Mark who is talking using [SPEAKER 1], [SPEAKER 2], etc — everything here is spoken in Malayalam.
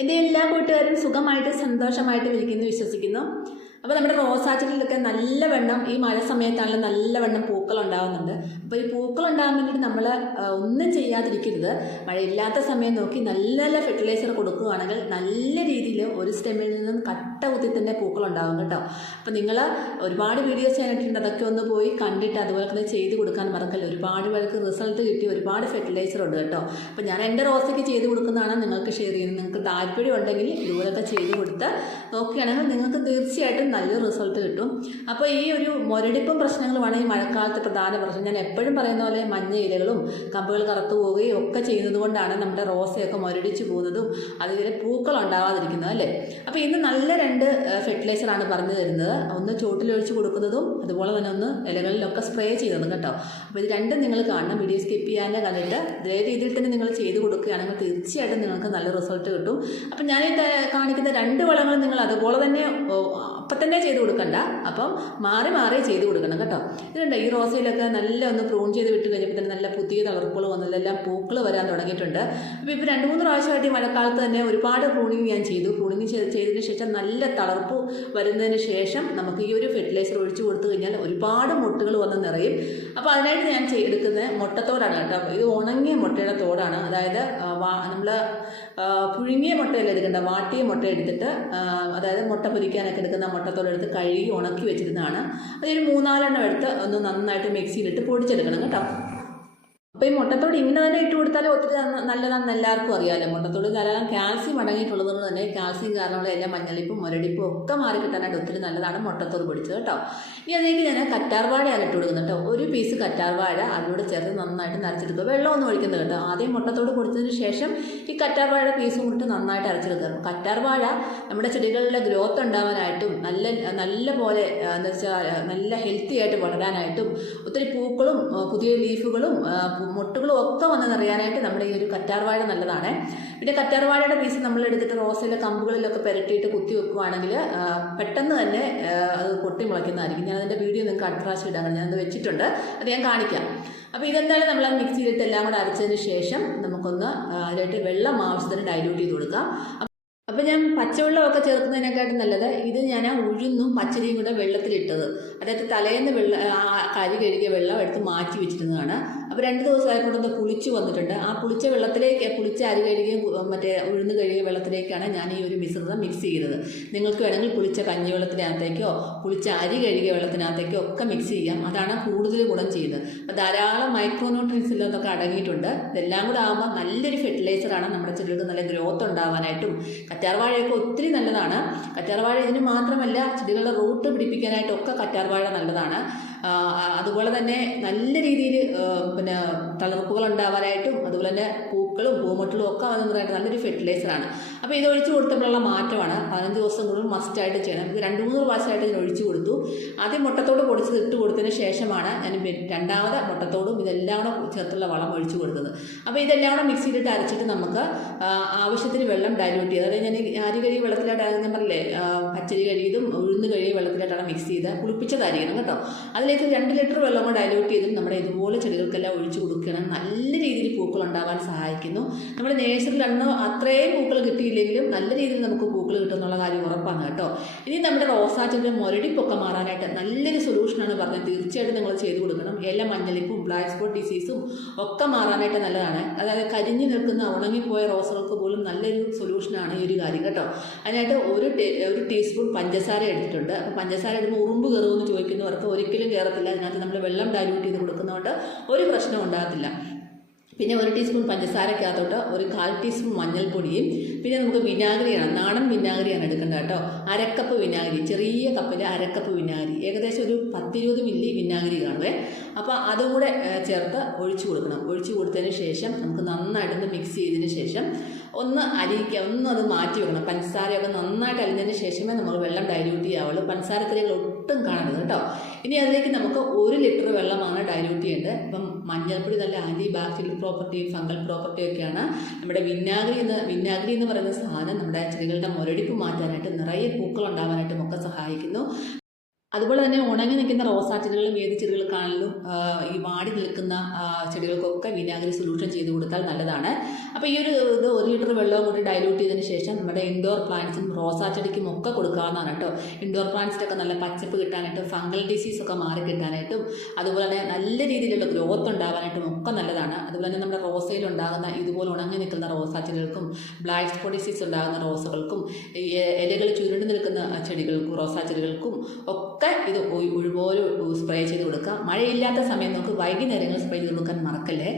[SPEAKER 1] എന്റെ എല്ലാ കൂട്ടുകാരും സുഖമായിട്ട് സന്തോഷമായിട്ട് വിളിക്കുന്നു വിശ്വസിക്കുന്നു. അപ്പോൾ നമ്മുടെ റോസാച്ചെടിയിലൊക്കെ നല്ലവണ്ണം ഈ മഴ സമയത്താണെങ്കിലും നല്ലവണ്ണം പൂക്കൾ ഉണ്ടാകുന്നുണ്ട് അപ്പോൾ ഈ പൂക്കൾ ഉണ്ടാകാൻ വേണ്ടിയിട്ട് നമ്മൾ ഒന്നും ചെയ്യാതിരിക്കരുത്. മഴയില്ലാത്ത സമയം നോക്കി നല്ല നല്ല ഫെർട്ടിലൈസർ കൊടുക്കുകയാണെങ്കിൽ നല്ല രീതിയിൽ ഒരു സ്റ്റെമ്മിൽ നിന്നും കട്ട കുത്തി തന്നെ പൂക്കൾ ഉണ്ടാകും കേട്ടോ. അപ്പോൾ നിങ്ങൾ ഒരുപാട് വീഡിയോസ് ചെയ്യാനായിട്ടുണ്ട് അതൊക്കെ ഒന്ന് പോയി കണ്ടിട്ട് അതുപോലെ തന്നെ ചെയ്ത് കൊടുക്കാൻ മറക്കല്ല. ഒരുപാട് പേർക്ക് റിസൾട്ട് കിട്ടി ഒരുപാട് ഫെർട്ടിലൈസർ ഉണ്ട് കേട്ടോ. അപ്പോൾ ഞാൻ എന്റെ റോസയ്ക്ക് ചെയ്ത് കൊടുക്കുന്നതാണ് നിങ്ങൾക്ക് ഷെയർ ചെയ്യുന്നത്. നിങ്ങൾക്ക് താല്പര്യം ഉണ്ടെങ്കിൽ ഇതുപോലൊക്കെ ചെയ്ത് കൊടുത്ത് നോക്കുകയാണെങ്കിൽ നിങ്ങൾക്ക് തീർച്ചയായിട്ടും നല്ല റിസൾട്ട് കിട്ടും. അപ്പോൾ ഈ ഒരു മുരടിപ്പും പ്രശ്നങ്ങളുമാണ് ഈ മഴക്കാലത്ത് പ്രധാന പ്രശ്നം. ഞാൻ എപ്പോഴും പറയുന്ന പോലെ മഞ്ഞ ഇലകളും കമ്പുകൾ കറുത്തു പോവുകയും ഒക്കെ ചെയ്യുന്നത് കൊണ്ടാണ് നമ്മുടെ റോസയൊക്കെ മുരടിച്ചു പോകുന്നതും അതുപോലെ പൂക്കൾ ഉണ്ടാവാതിരിക്കുന്നത് അല്ലേ? അപ്പോൾ ഇന്ന് നല്ല രണ്ട് ഫെർട്ടിലൈസറാണ് പറഞ്ഞു തരുന്നത്. ഒന്ന് ചോട്ടിലൊഴിച്ച് കൊടുക്കുന്നതും അതുപോലെ തന്നെ ഒന്ന് ഇലകളിലൊക്കെ സ്പ്രേ ചെയ്യുന്നതും കേട്ടോ. അപ്പോൾ ഇത് രണ്ടും നിങ്ങൾ കാണണം. വീഡിയോ സ്കിപ്പ് ചെയ്യാതെ കണ്ടിട്ട് ഇതേ രീതിയിൽ തന്നെ നിങ്ങൾ ചെയ്ത് കൊടുക്കുകയാണെങ്കിൽ തീർച്ചയായിട്ടും നിങ്ങൾക്ക് നല്ല റിസൾട്ട് കിട്ടും. അപ്പം ഞാൻ കാണിക്കുന്ന രണ്ട് വളങ്ങളും നിങ്ങൾ അതുപോലെ തന്നെ അപ്പം തന്നെ ചെയ്ത് കൊടുക്കണ്ട. അപ്പം മാറി മാറി ചെയ്ത് കൊടുക്കണം കേട്ടോ. ഇതുണ്ട്? ഈ റോസയിലൊക്കെ നല്ല ഒന്ന് പ്രൂൺ ചെയ്ത് വിട്ട് കഴിഞ്ഞപ്പോൾ തന്നെ നല്ല പുതിയ തളർപ്പുകൾ വന്നതെല്ലാം പൂക്കൾ വരാൻ തുടങ്ങിയിട്ടുണ്ട്. അപ്പോൾ ഇപ്പോൾ രണ്ട് മൂന്ന് പ്രാവശ്യമായിട്ട് ഈ മഴക്കാലത്ത് തന്നെ ഒരുപാട് പ്രൂണിങ് ഞാൻ ചെയ്തു. പ്രൂണിങ് ചെയ്തതിന് ശേഷം നല്ല തളർപ്പ് വരുന്നതിന് ശേഷം നമുക്ക് ഈ ഒരു ഫെർട്ടിലൈസർ ഒഴിച്ചു കൊടുത്തു കഴിഞ്ഞാൽ ഒരുപാട് മുട്ടുകൾ വന്ന് നിറയും. അപ്പോൾ അതിനായിട്ട് ഞാൻ ചെയ്തെടുക്കുന്നത് മുട്ടത്തോടാണ് കേട്ടോ. ഇത് ഉണങ്ങിയ മുട്ടയുടെ തോടാണ്. അതായത് നമ്മൾ പുഴുങ്ങിയ മുട്ടയല്ല എടുക്കേണ്ട വാട്ടിയ മുട്ട എടുത്തിട്ട് അതായത് മുട്ട പൊരിക്കാനൊക്കെ എടുക്കുന്ന മുട്ടത്തോട് എടുത്ത് കഴുകി ഉണക്കി വെച്ചിരുന്നതാണ്. അതൊരു മൂന്നാലെണ്ണം എടുത്ത് ഒന്ന് നന്നായിട്ട് മിക്സിയിലിട്ട് പൊടിച്ചെടുക്കണം കേട്ടോ. അപ്പോൾ ഈ മുട്ടത്തോട് ഇങ്ങനെ തന്നെ ഇട്ട് കൊടുത്താൽ ഒത്തിരി നല്ലതാണെന്ന് എല്ലാവർക്കും അറിയാമല്ലോ മുട്ടത്തോട് ധാരാളം കാൽസ്യം അടങ്ങിയിട്ടുള്ളത് കൊണ്ട് തന്നെ കാൽസ്യം കാരണമുള്ള എല്ലാ മഞ്ഞളിപ്പും മുരടിപ്പും ഒക്കെ മാറി കിട്ടാനായിട്ട് ഒത്തിരി നല്ലതാണ് മുട്ടത്തോട് പൊടിച്ചത് കേട്ടോ. ഇനി അതിലേക്ക് ഞാൻ കറ്റാർവാഴയാണ് ഇട്ട് കൊടുക്കുന്നത് കേട്ടോ. ഒരു പീസ് കറ്റാർവാഴ അതിലൂടെ ചേർത്ത് നന്നായിട്ട് നരച്ചെടുക്കുക. വെള്ളമൊന്നും ഒഴിക്കുന്നത് കേട്ടോ. ആദ്യം മുട്ടത്തോട് കൊടുത്തതിന് ശേഷം ഈ കറ്റാർവാഴ പീസും കൂടിയിട്ട് നന്നായിട്ട് അരച്ചെടുക്കുക. കറ്റാർവാഴ നമ്മുടെ ചെടികളിലെ ഗ്രോത്ത് ഉണ്ടാവാനായിട്ടും നല്ല നല്ല പോലെ എന്താ വെച്ചാൽ നല്ല ഹെൽത്തി ആയിട്ട് വളരാനായിട്ടും ഒത്തിരി പൂക്കളും പുതിയ ലീഫുകളും മൊട്ടുകളും ഒക്കെ വന്ന് നിറയാനായിട്ട് നമ്മുടെ ഈ ഒരു കറ്റാർവാഴ നല്ലതാണ്. പിന്നെ കറ്റാർവാഴയുടെ പീസ് നമ്മൾ എടുത്തിട്ട് റോസയിലെ കമ്പുകളിലൊക്കെ പുരട്ടിയിട്ട് കുത്തി വെക്കുവാണെങ്കിൽ പെട്ടെന്ന് തന്നെ അത് പൊട്ടി മുളയ്ക്കുന്നതായിരിക്കും. ഞാൻ അതിന്റെ വീഡിയോ നിങ്ങൾക്ക് അടുത്ത പ്രാവശ്യം ഇടാൻ ഞാനത് വെച്ചിട്ടുണ്ട്. അത് ഞാൻ കാണിക്കാം. അപ്പോൾ ഇതെന്തായാലും നമ്മൾ മിക്സിയിലിട്ട് എല്ലാം കൂടെ അരച്ചതിന് ശേഷം നമുക്കൊന്ന് അതിലായിട്ട് വെള്ളം ആവശ്യത്തിന് ഡൈല്യൂട്ട് ചെയ്ത് കൊടുക്കാം. അപ്പോൾ ഞാൻ പച്ചവെള്ളമൊക്കെ ചേർക്കുന്നതിനെക്കാട്ടും നല്ലത് ഇത് ഞാൻ ആ ഉഴുന്നും പച്ചരിയും കൂടെ വെള്ളത്തിലിട്ടത്. അതായത് തലേന്ന് വെള്ള ആ കരി കഴുകിയ വെള്ളം എടുത്ത് മാറ്റി വെച്ചിരുന്നതാണ്. അപ്പോൾ രണ്ട് ദിവസമായിക്കൊണ്ട് ഒന്ന് പുളിച്ച് വന്നിട്ടുണ്ട്. ആ പുളിച്ച വെള്ളത്തിലേക്ക് പുളിച്ച അരി കഴുകിയ മറ്റേ ഉഴുന്ന് കഴുകിയ വെള്ളത്തിലേക്കാണ് ഞാൻ ഈ ഒരു മിശ്രിതം മിക്സ് ചെയ്തത്. നിങ്ങൾക്ക് വേണമെങ്കിൽ പുളിച്ച കഞ്ഞിവെള്ളത്തിനകത്തേക്കോ പുളിച്ച അരി കഴുകിയ വെള്ളത്തിനകത്തേക്കോ ഒക്കെ മിക്സ് ചെയ്യാം. അതാണ് കൂടുതൽ ഗുണം ധാരാളം മൈക്രോന്യൂട്രിയൻസ് ഇതൊക്കെ അടങ്ങിയിട്ടുണ്ട്. ഇതെല്ലാം കൂടെ ആകുമ്പോൾ നല്ലൊരു ഫെർട്ടിലൈസറാണ് നമ്മുടെ ചെടികൾക്ക് നല്ല ഗ്രോത്ത് ഉണ്ടാവാനായിട്ടും കറ്റാർവാഴയൊക്കെ ഒത്തിരി നല്ലതാണ്. കറ്റാർവാഴ ഇതിന് മാത്രമല്ല ചെടികളുടെ റൂട്ട് പിടിപ്പിക്കാനായിട്ടൊക്കെ കറ്റാർവാഴ നല്ലതാണ്. അതുപോലെ തന്നെ നല്ല രീതിയിൽ പിന്നെ തളർപ്പുകൾ ഉണ്ടാവാനായിട്ടും അതുപോലെ തന്നെ പൂക്കളും പൂമൊട്ടുകളും ഒക്കെ വന്നു നിറയാനായിട്ട് നല്ലൊരു ഫെർട്ടിലൈസറാണ് അപ്പോൾ ഇത് ഒഴിച്ചു കൊടുത്തപ്പോഴുള്ള മാറ്റമാണ്. പതിനഞ്ച് ദിവസം കൂടുതൽ മസ്റ്റായിട്ട് ചെയ്യണം. ഇത് രണ്ട് മൂന്ന് പ്രാവശ്യമായിട്ട് ഞാൻ ഒഴിച്ചു കൊടുത്തു. ആദ്യം മുട്ടത്തോട് പൊടിച്ചത് ഇട്ട് കൊടുത്തതിന് ശേഷമാണ് ഞാൻ രണ്ടാമത് മുട്ടത്തോടും ഇതെല്ലാം കൂടെ ചേർത്തുള്ള വളം ഒഴിച്ചു കൊടുത്തത് അപ്പോൾ ഇതെല്ലാം കൂടെ മിക്സിയിലിട്ട് അരച്ചിട്ട് നമുക്ക് ആവശ്യത്തിന് വെള്ളം ഡൈല്യൂട്ട് ചെയ്ത് അതായത് ഞാൻ അരി കഴുകി വെള്ളത്തിലായിട്ട് ഞാൻ പറഞ്ഞില്ലേ പച്ചരി കഴുകിയതും ഉഴുന്ന് കഴുകി വെള്ളത്തിലായിട്ടാണ് മിക്സ് ചെയ്ത്. കുളിപ്പിച്ചതായിരിക്കണം കേട്ടോ. അതിലേക്ക് രണ്ട് ലിറ്റർ വെള്ളം കൂടെ ഡയലൂട്ട് ചെയ്തിട്ട് നമ്മുടെ ഇതുപോലെ ചെടികൾക്കെല്ലാം ഒഴിച്ച് കൊടുക്കണം നല്ല രീതിയിൽ പൂക്കൾ ഉണ്ടാവാൻ സഹായിക്കുന്നു. നമ്മൾ നേഴ്സറിയിൽ അന്ന് അത്രയും പൂക്കൾ കിട്ടിയില്ലെങ്കിലും നല്ല രീതിയിൽ നമുക്ക് പൂക്കൾ കിട്ടുമെന്നുള്ള കാര്യം ഉറപ്പാണ് കേട്ടോ. ഇനി നമ്മുടെ റോസാച്ചിന്റെ ചെടിയുടെ മുരടിപ്പൊക്കെ മാറാനായിട്ട് നല്ലൊരു സൊല്യൂഷനാണ് പറഞ്ഞത്. തീർച്ചയായിട്ടും നിങ്ങൾ ചെയ്ത് കൊടുക്കണം. ഇല മഞ്ഞളിപ്പും ബ്ലാക്ക് സ്പോട്ട് ഡിസീസും ഒക്കെ മാറാനായിട്ട് നല്ലതാണ്. അതായത് കരിഞ്ഞു നിൽക്കുന്ന ഉണങ്ങിപ്പോയ റോസുകൾക്ക് പോലും നല്ലൊരു സൊല്യൂഷനാണ് ഈ ഒരു കാര്യം കേട്ടോ. അതിനായിട്ട് ഒരു ഒരു ടീസ്പൂൺ പഞ്ചസാര എടുത്തിട്ടുണ്ട്. അപ്പോൾ പഞ്ചസാര എടുക്കുമ്പോൾ ഉറുമ്പ് കയറുമെന്ന് ചോദിക്കുന്നവർക്ക് ഒരിക്കലും കയറത്തില്ല അതിനകത്ത് നമ്മൾ വെള്ളം ഡൈല്യൂട്ട് ചെയ്ത് കൊടുക്കുന്നതുകൊണ്ട് ഒരു പ്രശ്നം ഉണ്ടാകത്തില്ല. പിന്നെ ഒരു ടീസ്പൂൺ പഞ്ചസാരക്കകത്തോട്ട് ഒരു കാൽ ടീസ്പൂൺ മഞ്ഞൾപ്പൊടിയും പിന്നെ നമുക്ക് വിനാഗിരിയാണ് നാടൻ വിനാഗിരിയാണ് എടുക്കേണ്ടത് കേട്ടോ. അരക്കപ്പ് വിനാഗിരി ചെറിയ കപ്പിൽ അരക്കപ്പ് വിനാഗിരി. ഏകദേശം ഒരു പത്തിരുപത് മില്ലി വിനാഗിരി കാണുവേ. അപ്പോൾ അതും കൂടെ ചേർത്ത് ഒഴിച്ചു കൊടുക്കണം. ഒഴിച്ചു കൊടുത്തതിന് ശേഷം നമുക്ക് നന്നായിട്ടൊന്ന് മിക്സ് ചെയ്തതിന് ശേഷം ഒന്ന് അരിയിക്കുക ഒന്ന് അത് മാറ്റി വെക്കണം. പഞ്ചസാരയൊക്കെ നന്നായിട്ട് അലിഞ്ഞതിന് ശേഷമേ നമ്മൾ വെള്ളം ഡൈല്യൂട്ട് ചെയ്യാവുള്ളൂ. പഞ്ചസാര തിരികൾ ഒട്ടും കാണരുത് കേട്ടോ. ഇനി അതിലേക്ക് നമുക്ക് ഒരു ലിറ്റർ വെള്ളമാണ് ഡൈല്യൂട്ട് ചെയ്യേണ്ടത്. ഇപ്പം മഞ്ഞൾപ്പൊടി നല്ല ആന്റി ബാക്ടീരിയൽ പ്രോപ്പർട്ടിയും ഫംഗൽ പ്രോപ്പർട്ടിയും ഒക്കെയാണ്. നമ്മുടെ വിനാഗിരി എന്ന് വിനാഗിരി എന്ന് പറയുന്ന സാധനം നമ്മുടെ ചെടികളുടെ മുരടിപ്പ് മാറ്റാനായിട്ട് നിറയെ പൂക്കൾ ഉണ്ടാവാനായിട്ടും ഒക്കെ സഹായിക്കുന്നു. അതുപോലെ തന്നെ ഉണങ്ങി നിൽക്കുന്ന റോസാ ചെടികളും ഏത് ചെടികൾക്കാണെങ്കിലും ഈ വാടി നിൽക്കുന്ന ചെടികൾക്കൊക്കെ വിനാഗിരി സൊല്യൂഷൻ ചെയ്ത് കൊടുത്താൽ നല്ലതാണ്. അപ്പോൾ ഈ ഒരു ഇത് ഒരു ലിറ്റർ വെള്ളവും കൂടി ഡൈലൂട്ട് ചെയ്തതിന് ശേഷം നമ്മുടെ ഇൻഡോർ പ്ലാന്റ്സിനും റോസാ ചെടിക്കും ഒക്കെ കൊടുക്കാവുന്നതാണ് കേട്ടോ. ഇൻഡോർ പ്ലാന്റ്സിനൊക്കെ നല്ല പച്ചപ്പ് കിട്ടാനായിട്ടും ഫംഗൽ ഡിസീസ് ഒക്കെ മാറി കിട്ടാനായിട്ടും അതുപോലെ തന്നെ നല്ല രീതിയിലുള്ള ഗ്രോത്ത് ഉണ്ടാകാനായിട്ടും ഒക്കെ നല്ലതാണ്. അതുപോലെ തന്നെ നമ്മുടെ റോസയിൽ ഉണ്ടാകുന്ന ഇതുപോലെ ഉണങ്ങി നിൽക്കുന്ന റോസാ ചെടികൾക്കും ബ്ലാക്ക് സ്പോട്ട് ഡിസീസ് ഉണ്ടാകുന്ന റോസകൾക്കും ഇലകൾ ചുരുണ്ട് നിൽക്കുന്ന ചെടികൾക്കും റോസാ ചെടികൾക്കും ഒക്കെ ഇത് ഒഴുപോലെ സ്പ്രേ ചെയ്ത് കൊടുക്കുക മഴയില്ലാത്ത സമയം നമുക്ക് വൈകുന്നേരങ്ങളിൽ സ്പ്രേ ചെയ്ത് കൊടുക്കാൻ മറക്കല്ലേ?